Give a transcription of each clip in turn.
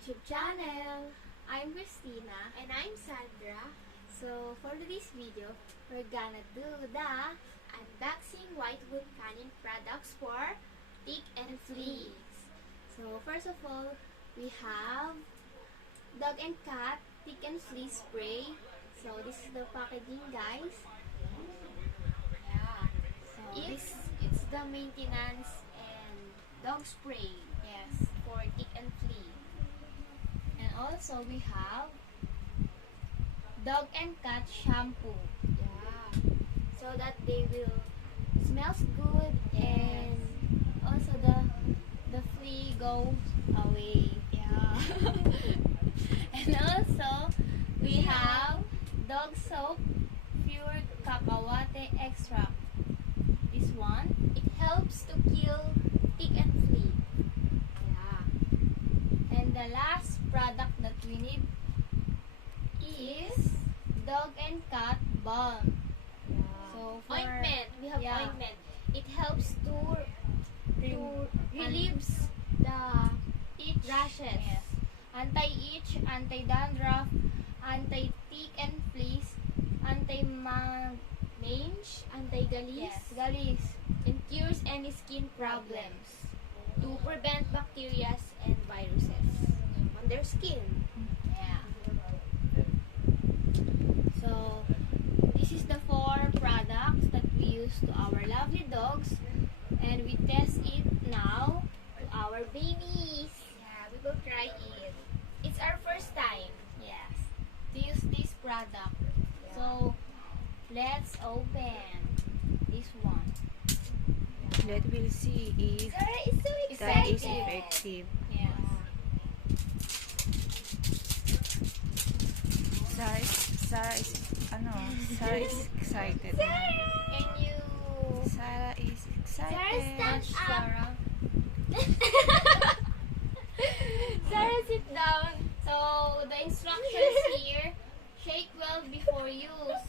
YouTube channel. I'm Christina. And I'm Sandra. So for today's video, we're gonna do the Unboxing Whitewood Canine products for tick and fleas. So first of all, we have dog and cat tick and flea spray. So this is the packaging, guys. Yeah. So It's the maintenance and dog spray. yes. For tick and flea. And also we have dog and cat shampoo. Yeah. So that they will smells good Yes. and Also the flea goes away. yeah. And also we have dog soap pure cacahuate extract. This one. It helps to kill tick and flea. Yeah. And the last product that we need is dog and cat balm. So for Ointment. We have yeah. ointment. It helps to relieves the itch, rashes. yes. Anti-itch, anti-dandruff, anti-tick and fleas, mange, anti-galis, yes, galis. and cures any skin problems to prevent bacteria and viruses on their skin. Yeah. So this is the 4 products that we use to our lovely dogs, and we test it now to our babies. Yeah, we will try it. It's our first time. Yes, to use this product. So let's open this one. Let we'll see if Sarah is so that excited. is effective. Yes. Sarah is excited. Can you? Sarah is Sarah, excited. stand up. Sarah. Sarah, sit down. So the instructions here: shake well before use.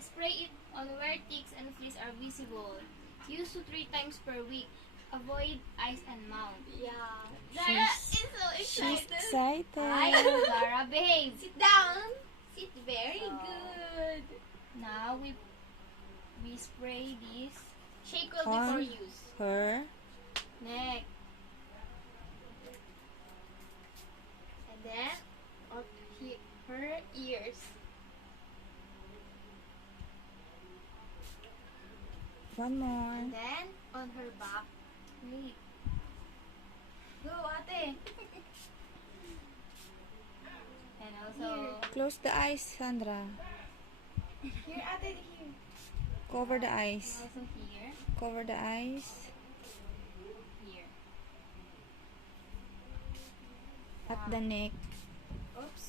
Spray it on where ticks and fleas are visible. Use 2 to 3 times per week. Avoid eyes and mouth. Yeah. Sarah is so She's excited. Hi, excited. Sarah, behave. Sit down. Sit very So, good. Now we spray this Shake well On before use. Her neck. And then on her ears. one more. And then on her back. Wait. Go, ate. And also Close the eyes, Sandra. Here, ate, here. Cover the eyes. also here. Cover the eyes. Here. At the neck. Oops.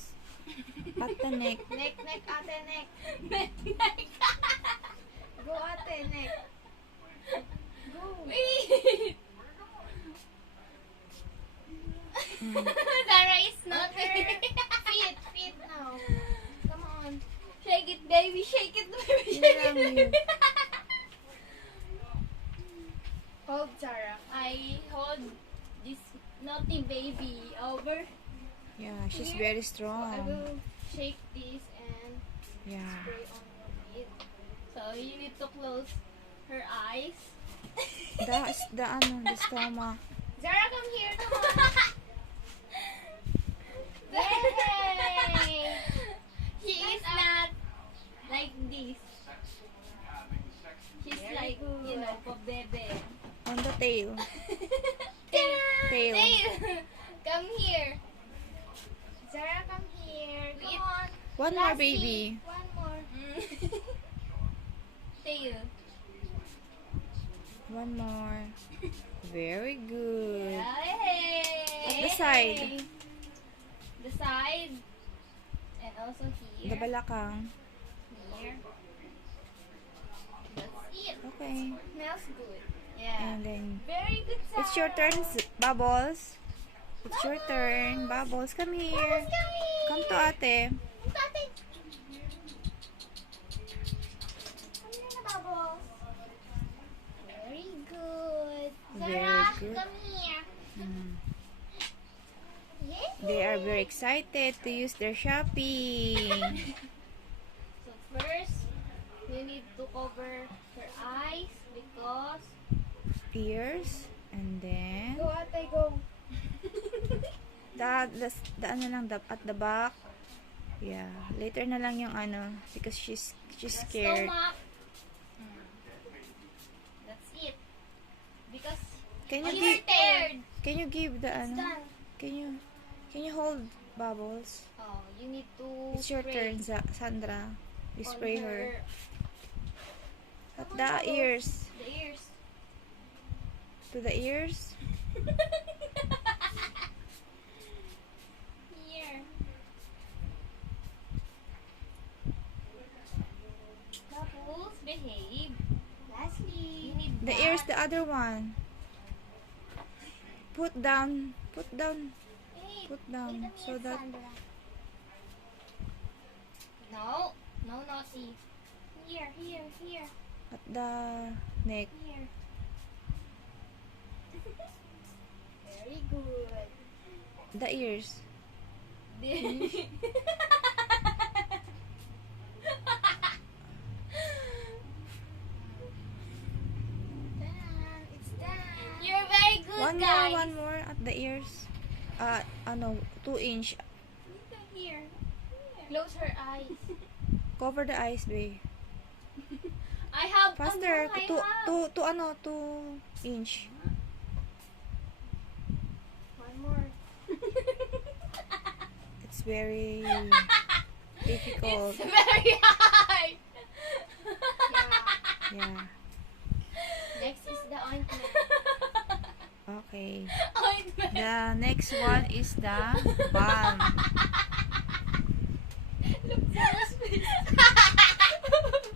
At the neck. Neck, ate, neck. Neck. Go, ate, neck. Go. Wait. Sarah is not here. Feet now. Come on. Shake it, baby. Shake it, baby. Yun Shake lang it, yun. baby. Hold, Sarah. I hold this naughty baby over. Yeah, she's very I strong. will shake this and Yeah. spray on your feet. So you need to close her eyes. The stomach. Zara, come here. Come on. Yay! She is not like this. She's Very like, good. pabebe. On the tail. Tail. Tail. Come here. Zara, come here. Come Wait. on. One more, Lastly, baby. One more. Tail. One more. Very good. Yay! At the side. The side. And also The here. balakang. Here. That's it. Okay. Smells good. Yeah. And then Very good, Zara. it's your turn, Bubbles. It's your turn. Bubbles, come here. Bubbles, come here. Come to ate. Come to ate. Come here na, Bubbles. Very good. Very Zara, good. come here. Mm. They are very excited to use their shopping. So first, you need to cover her eyes because Ears. And then, Go, ate, go. the ano lang, at the back. Yeah. Later na lang yung ano, because she's the scared. stomach. That's it. Because Can you she's give, scared. can you give the ano? Done. Can you hold Bubbles? Oh, you need to It's your spray turn, Sandra. You on spray her. At the ears. The ears. To the ears. Here. Bubbles, behave. Lastly, you need The that. ears, the other one. Put down. Hey, Put down. So that No, naughty. Here, at the neck. here. Very good. The ears. Done. It's done. You're very good, guys. One more at the ears. Ano, 2 inch. Here. Close her eyes. Cover the eyes, babe. I have Faster. I have. 2 inch. One more. It's very difficult. It's very hard. Yeah. Yeah. Next is the ointment. Okay. Ointment. The next one is the balm. Look, Sarah's face.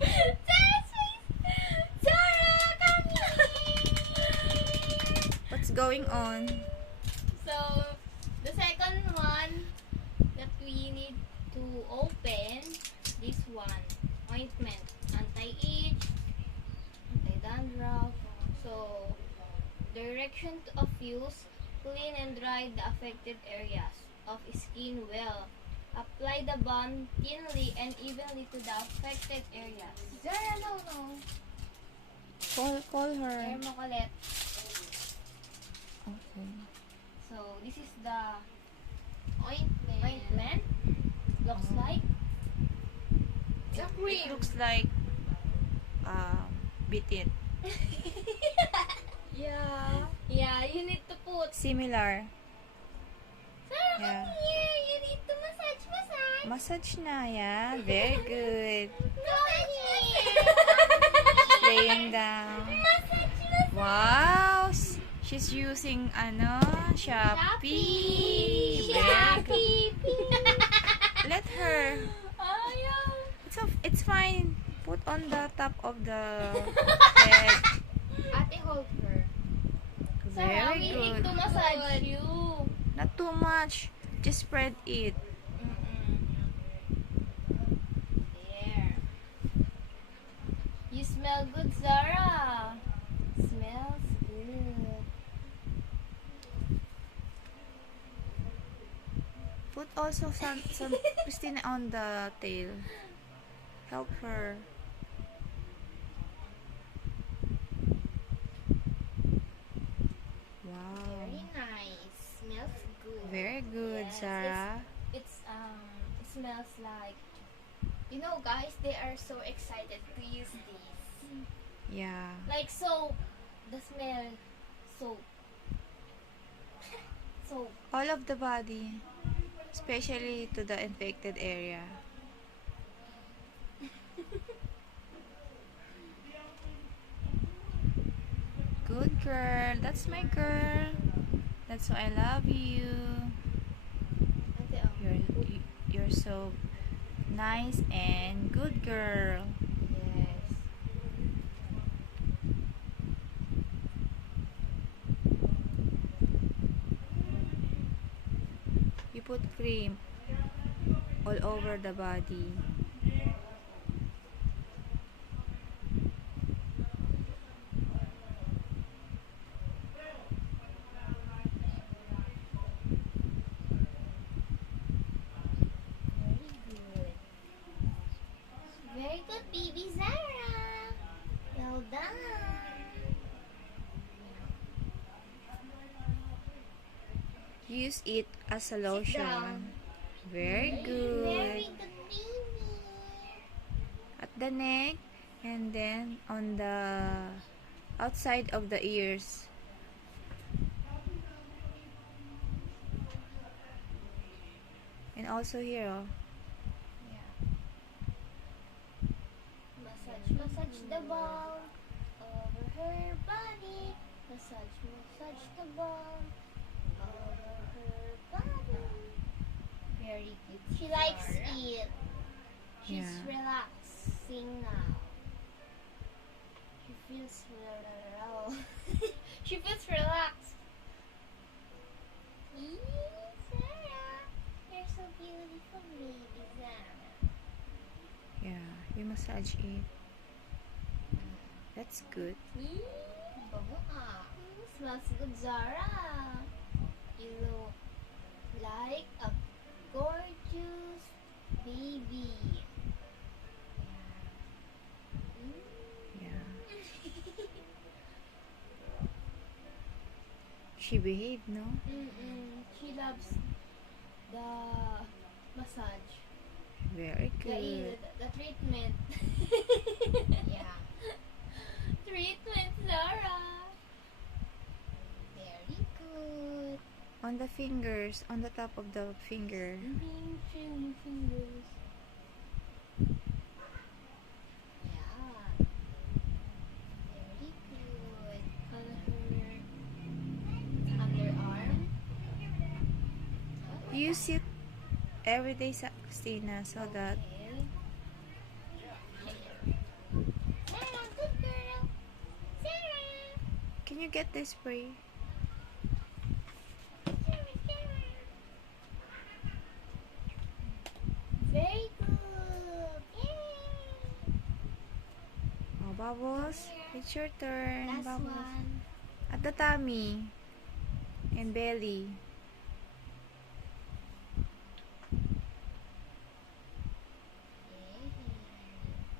Sarah's face. Sarah, come here. What's going on? So, the second one that we need to open, this one, ointment, anti-itch, anti-dandruff. So, direction of use, clean and dry the affected areas of skin well. Apply the balm thinly and evenly to the affected areas. Zara, no. Call her. Air mo ulit. Okay. So, this is the Ointment. ointment. Looks like It's a It cream. looks like beat it. Yeah. yeah, you need to put. Similar. Sarah, Yeah. come here. You need to massage. Massage na, yeah. Very good. Massage. Laying down. Wow. She's using Shopee. Very good. Let her. It's fine. Put on the top of the head. Ate, hold her. Sarah, Very we need good. to massage you. Not too much. Just spread it. There. You smell good, Zara. Smells good. Put also some Christina on the tail. Help her. Wow. Very nice. Smells good. Very good, Yes, Sarah. It smells like You know, guys, they are so excited to use these. Yeah. soap. The smell soap. Soap. All of the body, especially to the infected area. Good girl. That's my girl. That's why I love you. Ate, You're so nice and good girl. Yes. You put cream all over the body. use it as a down. lotion. Very Very good. good, baby. At the neck, and then on the outside of the ears. And also here, oh. Massage the ball over her body. Massage the ball over her body. Very cute. She likes Zara. it. She's Yeah. relaxing now. She feels she feels relaxed. Sarah, you're so beautiful, baby Sarah. Yeah, you massage it. That's good. Bango ah. Smells good, Zara. You look like a gorgeous baby. Yeah. She behaved, no? She loves the massage. Very good. The treatment. Yeah. Treatment, Zara. Very good. On the fingers, on the top of the finger. Fingers. Yeah. Very good. On her underarm. Use it every day, Christina, so that Okay. Sarah, good girl. Sarah. can you get this spray? Very good. Yay. Oh, Bubbles, it's your turn. Last Bubbles. one. At the tummy and belly.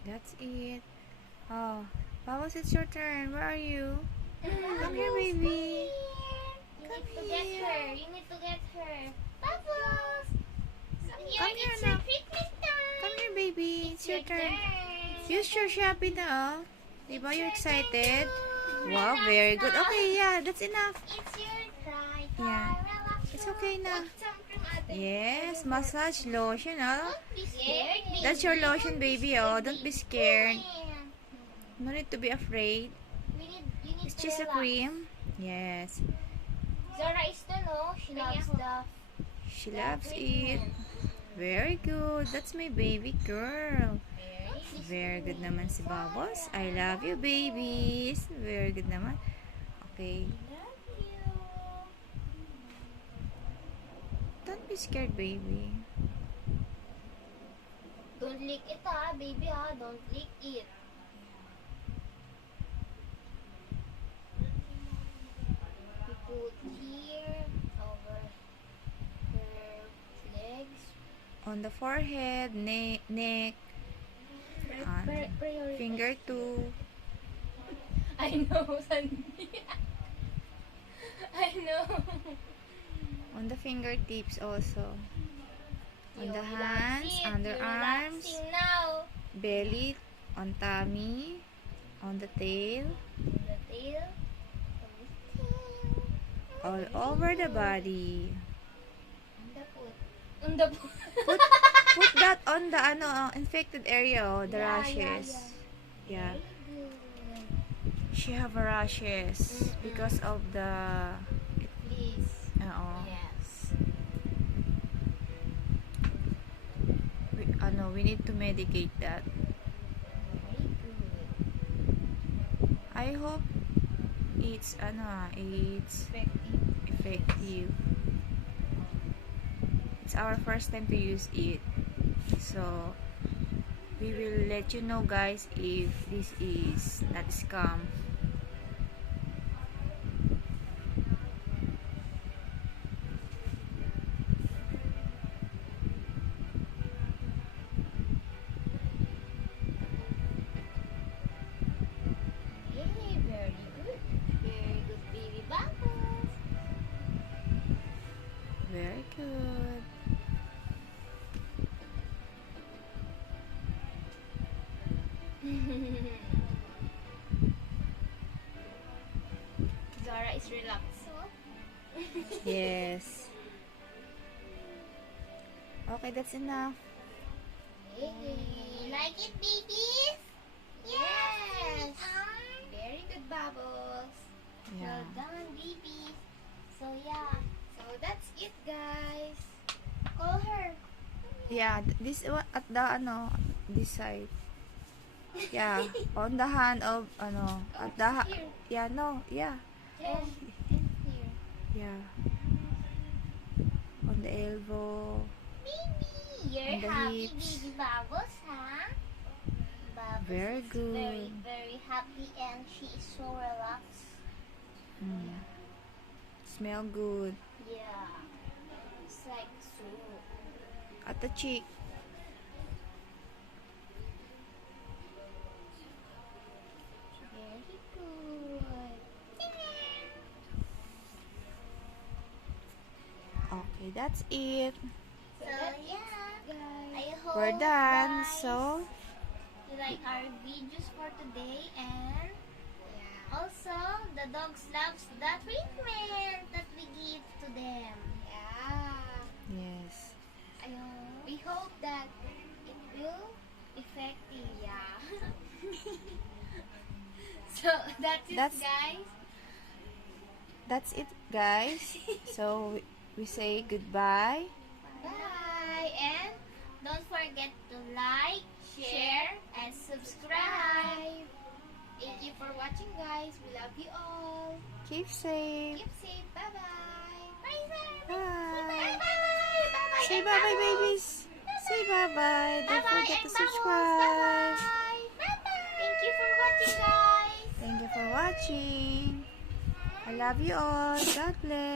That's it. Oh, Bubbles, it's your turn. Where are you? Come here, baby. You Come need to get here. her. You need to get her. Bubbles. Come here it's now. your treatment time. Come here, baby. It's your turn. turn. Use your Shopee na, oh. Diba you're It's your excited? turn. Wow, Relax very good. now. Okay, yeah, that's enough. It's your try. Yeah. Relax It's now. okay na. Want some from ate? Yes, massage lotion, oh. Don't be scared, baby. That's your lotion, Don't be baby, scared, oh. Don't be baby. scared. Yeah. No need to be afraid. You need It's to just a relax. cream. Yes. Zara is the no. She loves the She loves it. treatment. Very good. That's my baby girl. Very Very good naman si Bubbles. I love you, babies. Very good naman. Okay. love you. Don't be scared, baby. Don't lick it baby Don't lick it. We put here over her legs. On the forehead, neck, on finger too. I know, Sandy. I know. On the fingertips also. On the You're hands, relaxing. underarms, You're relaxing now. belly, on tummy, on the tail, The tail. all over the body. On the foot. On the foot. Put that on the infected area, oh, the Yeah, rashes. Yeah. Very good. She have rashes because of the Please. Yes. we need to medicate that. Very good. I hope it's it's Effective. effective. It's our first time to use it. So we will let you know, guys, if this is not scam. Yay, very good. Very good, baby bubbles. good. Zara is relaxed. Yes. Okay, that's enough. You like it, babies? Yes. Very good, Bubbles. Yeah. Well done, babies. So yeah, So that's it, guys. call her. Yeah, this at the this side. Yeah, on the hand of at the Here. yeah, no, yeah. And here. Yeah. On the elbow. Baby, you're And the happy, hips. baby Bubbles, huh? Bubbles Very is good. very, very happy and she is so relaxed. Mm. Smell good. Yeah. It's like soup. At the cheek. Very good. Okay, that's it. So yeah, Guys. I hope We're done. guys, So, you like our videos for today, and Yeah. also the dogs loves the treatment that we give to them. Yeah. yes. We hope that it will. Effective. Yeah. So that's it, That's- guys. That's it, guys. So, we say goodbye. Bye. And don't forget to like, share, and subscribe. Thank you for watching, guys. We love you all. Keep safe. Keep safe. Bye-bye. Bye. Bye-bye. Say bye-bye, babies. Say bye-bye. Don't Bye-bye forget and to bubbles. subscribe. Bye-bye. Thank you for watching, guys. Thank you for watching. I love you all. God bless.